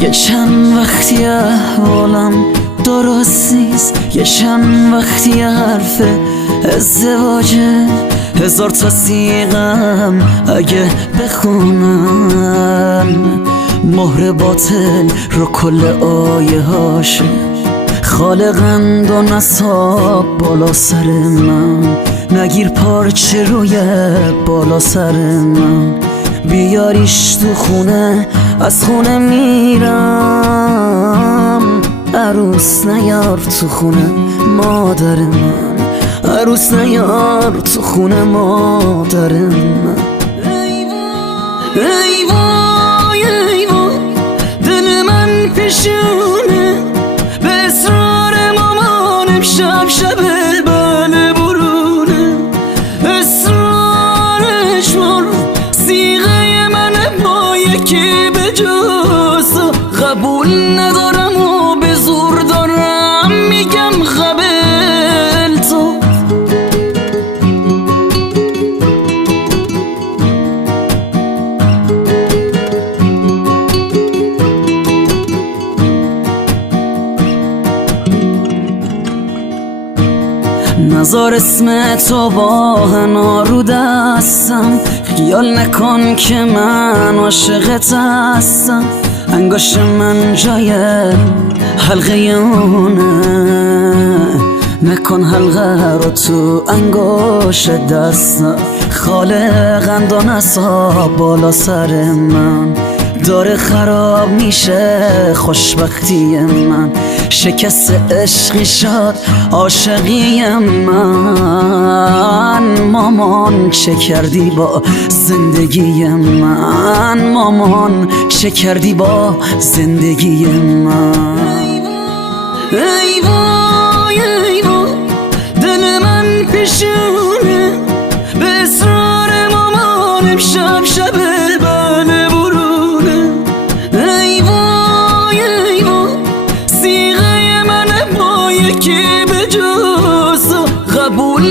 یه چند وقتی احوالم درست نیست، یه چند وقتی حرف ازدواجه، هزار تا سیغم اگه بخونم مهر باطل رو کل آیه هاشه. خالقند و نصاب بالا سر من، نگیر پارچه روی بالا سر من، بیاریش تو خونه از خونه میرم. عروس نیار تو خونه مادر من، عروس نیار تو خونه مادر من. ای وای ای وای دل من پیشونه، به اصرار مامانم شب شب بله برونه، اصرارش مر سیغه من با یکی به جز قبول ندارم و به زور دارم میگم قبل تو. نزار اسم تو با حنا رو دستم، خیال نکن که من عاشقت هستم. انگشت من جای حلقه اونه، نکن حلقه رو تو انگشت دستم. خالقند و نصاب بالا سر من، داره خراب میشه خوشبختی من. شکست عشقی شد عاشقی من، مامان چه کردی با زندگی من، مامان چه کردی با زندگی من. ای وای ای وای دل من پیشونه، به اصرار مامانم شب شب بله برونه. ای وای ای وای سیغه من با یکی به جز قبول